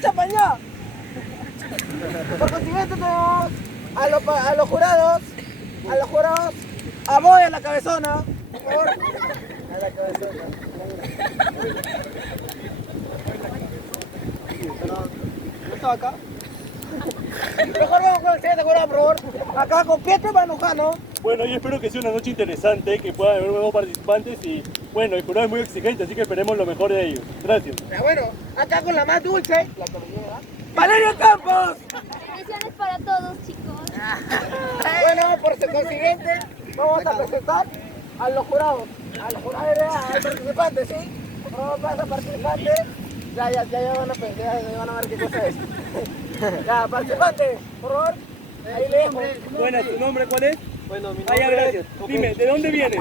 ¡Champañá! Por consiguiente tenemos a los jurados, a Boy a la cabezona, por favor. A la cabezona. ¿No estaba acá? Mejor vamos con el siguiente jurado, por favor. Acá con Pietro Manujano. Bueno, yo espero que sea una noche interesante, que pueda haber nuevos participantes y bueno, el jurado es muy exigente, así que esperemos lo mejor de ellos. Gracias. Ya bueno, acá con la más dulce, la que me llega. ¡Valeria Campos! Bendiciones para todos, chicos. Bueno, por consiguiente, vamos a presentar a los jurados, al participante, ¿sí? Vamos a pasar participante. Ya van a pensar, ya van a ver qué cosa es. Ya, participante, por favor. Ahí le dejo. Buenas, ¿tu nombre cuál es? Bueno, mi Ah, ya, nombre gracias. es... Dime, ¿de dónde vienes?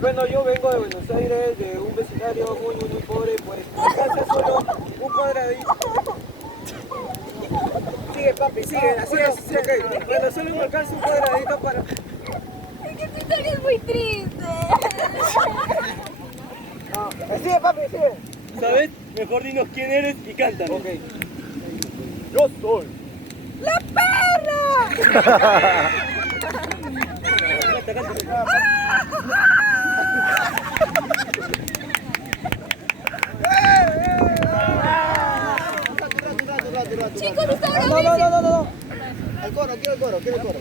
Bueno, yo vengo de Buenos Aires, de un vecindario muy pobre, pues mi casa es solo un cuadradito. Sigue, papi, sigue, así es. Ok, bueno, solo me alcanza un cuadradito para... Es que tu historia es muy triste. Sigue, papi, sigue. ¿Sabes? Mejor dinos quién eres y cántanos. Ok. Yo soy. ¡La perra! Chicos, está ahora No. El coro, quiero el coro.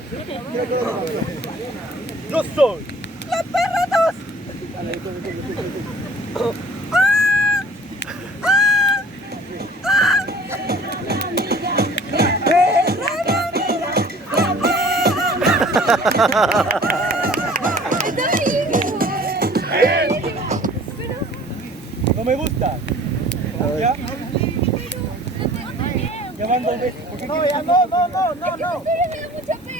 Yo soy. ¡La perra 2! No me gusta. ¿Ya? Ya van 2 veces. ¿Por qué No, quieres ya tanto? no. ¡La historia me da mucha